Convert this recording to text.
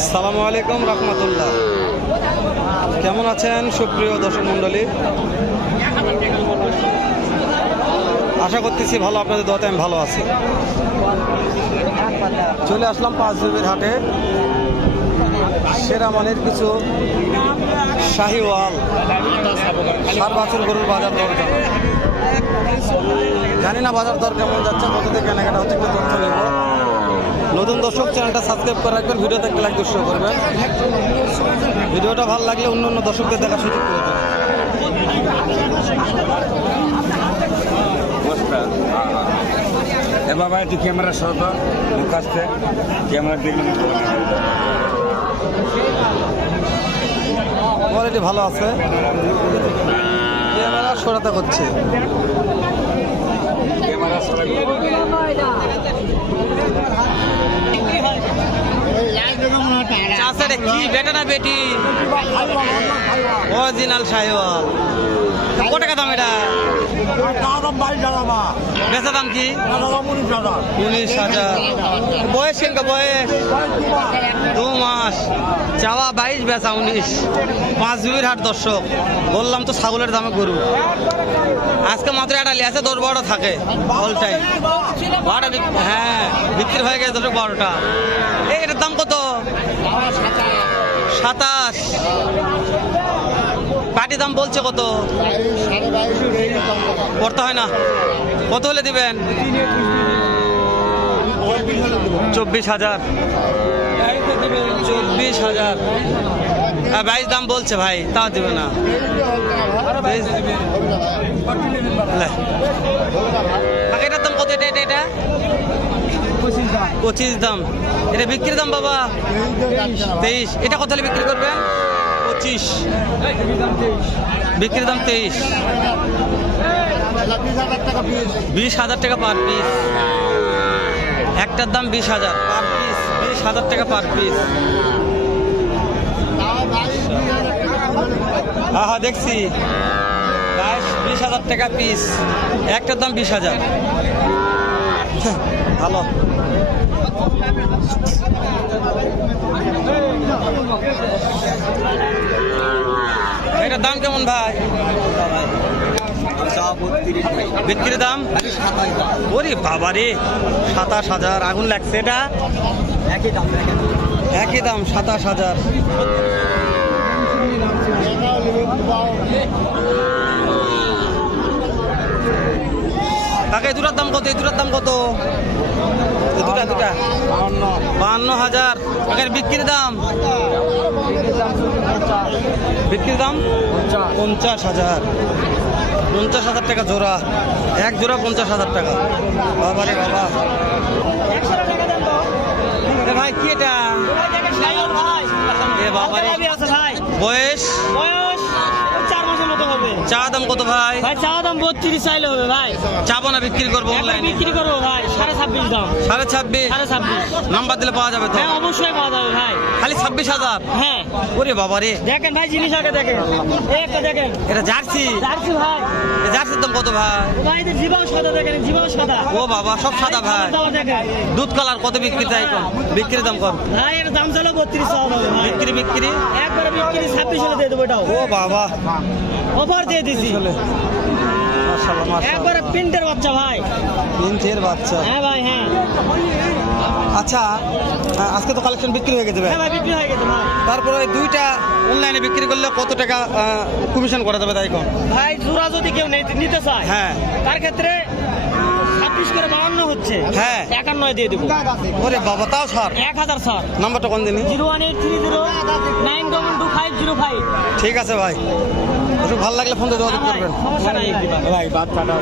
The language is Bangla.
আসসালামু আলাইকুম রহমতুল্লাহ। কেমন আছেন সুপ্রিয় দর্শক মণ্ডলী? আশা করতেছি ভালো, আপনাদের দোয়াতে আমি ভালো আছি। চলে আসলাম পাঁচবিবির হাটে। সেরা মানের কিছু শাহিওয়াল সার বাছুর গরুর বাজার দর কেমন জানি না, বাজার দর কেমন যাচ্ছে, কত থেকে কেনাকাটা হচ্ছে, একটু তথ্য নেব। নতুন দর্শক চ্যানেলটা সাবস্ক্রাইব করে রাখবেন, ভিডিওতে একটা লাইক দর্শক করবেন। ভিডিওটা ভালো লাগলে অন্য অন্য দর্শকদের দেখার সুযোগ করে দেবেন। এ বাবা একটু ক্যামেরা সরত কাছতে ক্যামেরা দেখলে কোয়ালিটি ভালো আছে, ক্যামেরা সরাতে করছে। ক্যামেরা চাষারে কি বেটা না বেটি? অরিজিনাল শাহিওয়াল। কত টাকা দাম এটা? বেচা দাম কি? 19,000। বয়স কেনকা? বয়স 2 মাস। চাওয়া 22, বেচা 19। পাঁচবিবির হাট দর্শক, বললাম তো ছাগলের দামে গরু। আজকে মাত্র একটা লিয়াছে, 10-12টা থাকে অল টাইম। 12টা হ্যাঁ বিক্রি হয়ে গেছে দর্শক, 12টা। এটার দাম কত? 27। পাটি দাম বলছে কত? করতে হয় না, কত হলে দিবেন? 24,000। 24,000। 22 দাম বলছে ভাই, তা দিবে না। এটার দাম কত? এটা 25 দাম। এটা বিক্রির দাম বাবা 23। এটা কত হলে বিক্রি করবেন? 25। বিক্রির দাম 23। 20,000 টাকা পার পিস। একটার দাম 20,000 পার পিস। 20,000 টাকা পার পিস। হ্যাঁ হ্যাঁ দেখছি, 20,000 টাকা পিস। একটার দাম 20,000। ভালো। এটার দাম কেমন ভাই? বিক্রির দাম? ওরে বাবা রে, 27,000। আগুন লাগছে। এটা একই দাম 27,000। কাকা দুটার দাম কত? এই দুটার দাম কত? দুটা 52,000। কাকার বিক্রির দাম? বিক্রির দাম 50,000। 50,000 টাকা জোড়া। এক জোড়া 50,000 টাকা। বাবা রে বাবা। ভাই কি এটা? বাবা রে। বয়স? চা দাম কত ভাই? চা দাম 32 চাইলে হবে ভাই। চাবো না, বিক্রি করবো অনলাইনে। বিক্রি করবো ভাই 26.5 দাম। 26.5? নাম্বার দিলে পাওয়া যাবে তো? হ্যাঁ অবশ্যই পাওয়া যাবে ভাই। খালি 26,000? হ্যাঁ। ওরে বাবা রে। দেখেন ভাই, জিনিস আগে দেখেন। একটা দেখেন, এটা জার্সি? জার্সি ভাই। জার্সির দাম কত ভাই? ভাই এদের জীবন সাদা দেখেন, জীবন সাদা। ও বাবা, সব সাদা ভাই। দেখেন দুধ কালার। কত বিক্রি চাই? কম বিক্রির দাম কম ভাই। এর দাম চলো 32 চাওয়া হবে ভাই। বিক্রি একবারে বিক্রি 26 হলে দিয়ে দেবো এটাও। ও বাবা, অফার দিয়ে দিছি। মাশাআল্লাহ মাশাআল্লাহ। একবারে প্রিন্টের বাচ্চা ভাই। প্রিন্টের বাচ্চা? হ্যাঁ ভাই হ্যাঁ। আচ্ছা, আজকে তো কালেকশন বিক্রি হয়ে গেছে ভাই। হ্যাঁ ভাই বিক্রি হয়ে গেছে ভাই। তারপরে ওই দুইটা অনলাইনে বিক্রি করলে কত টাকা কমিশন করা যাবে তাই কম? ভাই জোড়া যদি কেউ নিতে চায়, হ্যাঁ, তার ক্ষেত্রে 26 করে 52 হচ্ছে। হ্যাঁ 51 দিয়ে দেবো। ওরে বাবা, তাও স্যার 1000 স্যার। নাম্বারটা কোন দিনই? 01830 ঠিক আছে ভাই, একটু ভালো লাগলে ফোন দিয়ে যোগাযোগ করবেন। সমস্যা নাই ভাই বাচ্চাটা